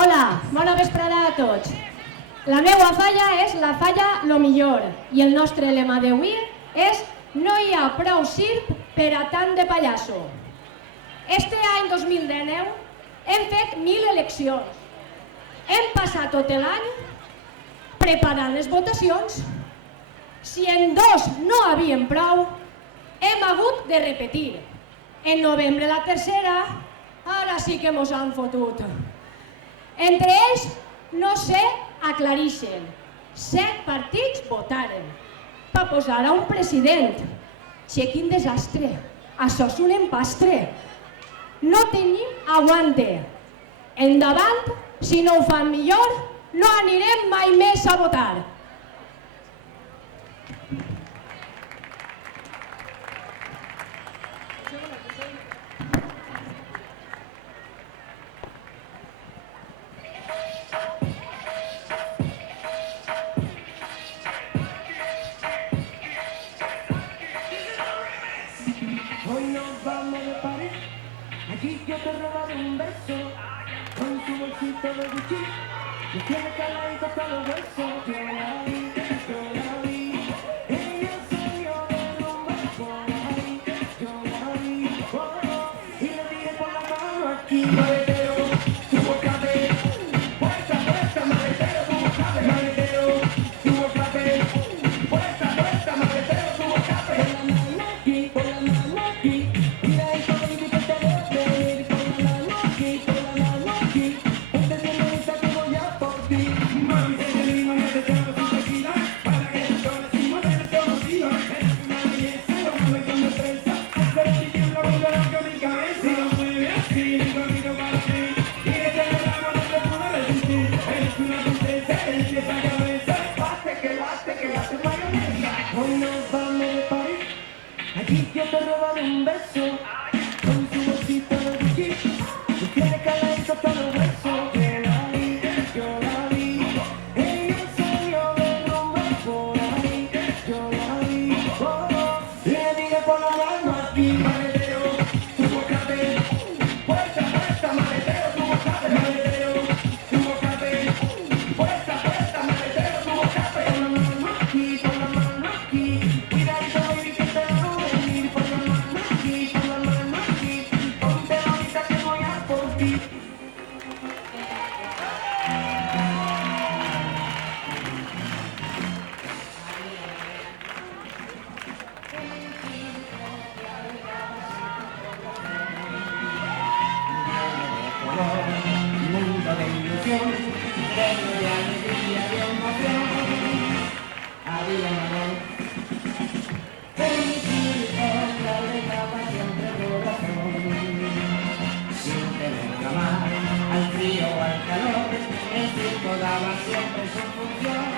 Hola, bona vesprada a tots. La meva falla és la falla lo millor i el nostre lema d'avui és no hi ha prou circ per a tant de pallasso. Este any 2019 hem fet 1.000 eleccions. Hem passat tot l'any preparant les votacions. Si en 2 no havíem prou, hem hagut de repetir. En novembre la tercera, ara sí que mos han fotut. Entre ells, no sé, aclarixen. 7 partits votaren per posar a un president. Che, quin desastre. Això és un empastre. No tenim aguante. Endavant, si no ho fan millor, no anirem mai més a votar. Hoy nos vamos de París, aquí yo te robaré un beso, con tu bolsito de Gucci, me tiene caladito hasta los huesos. Yo la vi, ella salió de rumba por ahí, yo la vi, y le dije con la mano aquí, maletero, tu boca de, puesta, maletero, tu boca de, maletero, tu boca de, puesta, maletero, tu boca de, con la mano aquí, mira esto baby que te debo venir, con la mano aquí, ponte bien bonita que voy a por ti, mami, ese vino me te llamo sin tequila, para que te tomes y moderes conocido, eres una belleza, lo mueve con destreza, pero si tiembla vuelve loca mi cabeza, si lo mueve así, digo vino para ti, y desde el verano no te pude resistir, eres una princesa, eres esa cabeza, bate que late mayonesa, hoy nos vamos de París. Aquí yo te robaré un beso, con tu bolsito de Gucci, me tiene caladito hasta los huesos. Yo la vi, ella salió de rumba por ahí, yo la vi, le dije por la mano aquí, maletero, tu boca de, puesta, maletero, tu boca de, maletero, tu boca de, puesta, maletero, tu boca de, con la mano aquí, cuidadito baby que te debo venir, con la mano aquí, ponte bonita que voy a por ti. Mundo de ilusión, lleno de alegría y emoción. Había amor. Felicidad, la dejaba siempre corazón. Sin tener que amar al frío o al calor, el circo daba siempre su función.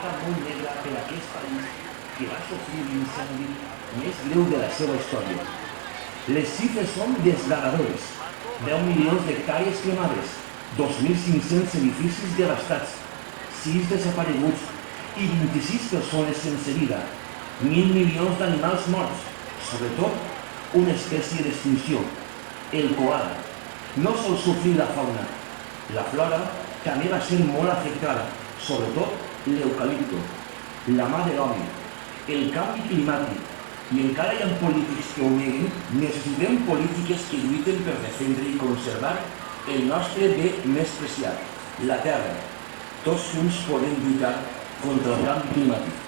marca molt negra per a aquest país que va sofrir l'incendi més greu de la seva història. Les xifres són desgarradores. 10 milions d'hectàrees cremades, 2.500 edificis devastats, 6 desapareguts i 26 persones sense vida, 1.000 milions d'animals morts, sobretot una espècie d'extinció, el koala. No sol sofrir la fauna. La flora també va ser molt afectada, sobretot l'eucalipto, la mà de l'home, el canvi climàtic. I encara hi ha polítics que ho neguen, necessitem polítiques que lluiten per defendre i conservar el nostre bé més preciat, la terra. Tots junts podem lluitar contra el canvi climàtic.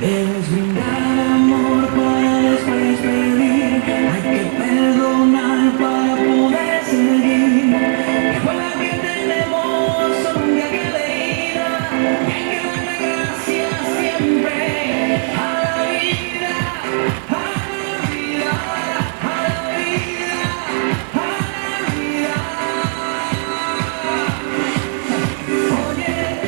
Debes brindar amor para después pedir. Hay que perdonar para poder seguir. Recuerda que tenemos un día que herida. Y hay que darle gracias siempre a la vida, a la vida, a la vida, a la vida. Oye.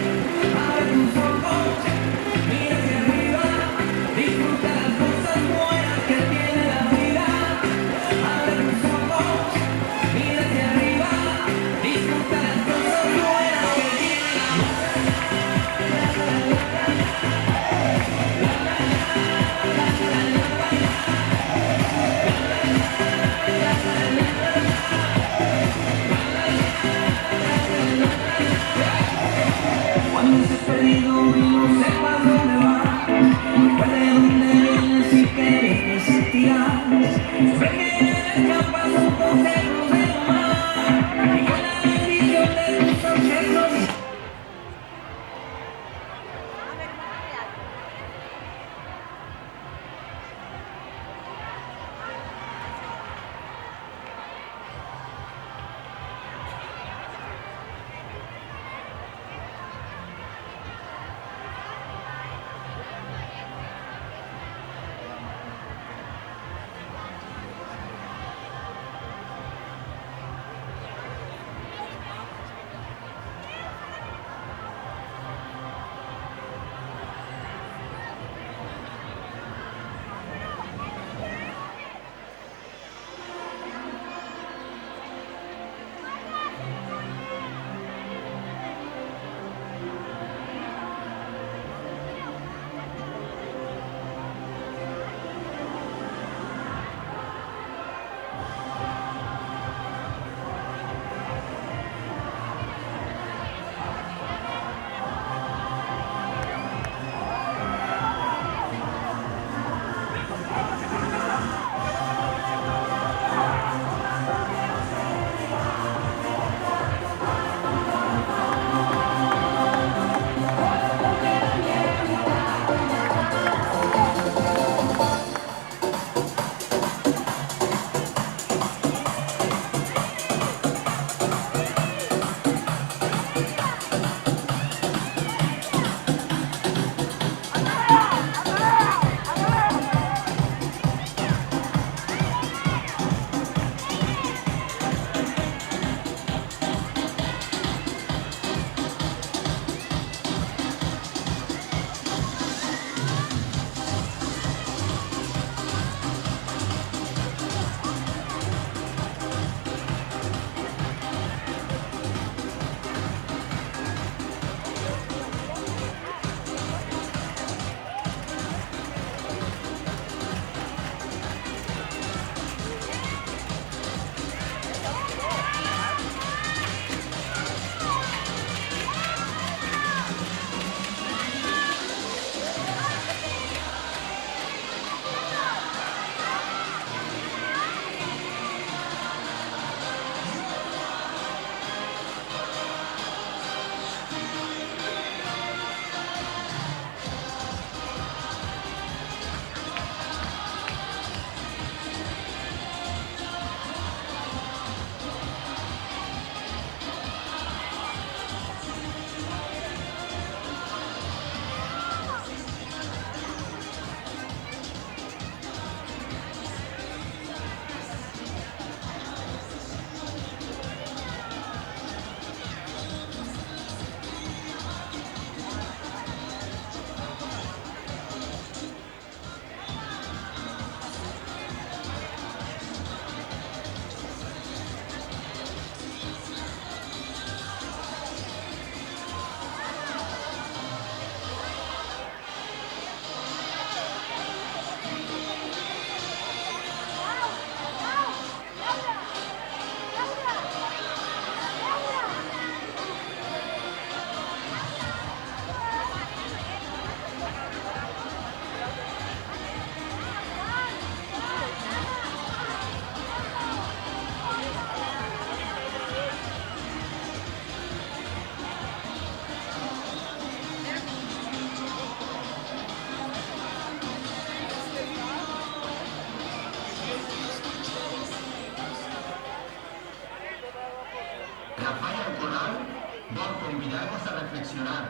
ayudarnos a reflexionar.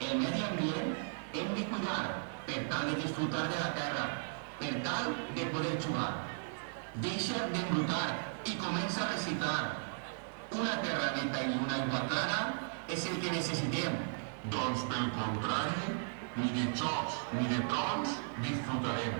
El medi ambient hem de cuidar per tal de disfrutar de la terra, per tal de poder jugar. Deixa d'embrutar i comença a reciclar. Una terra neta i una aigua clara és el que necessitem. Doncs pel contrari, ni de xocs ni de trons disfrutarem.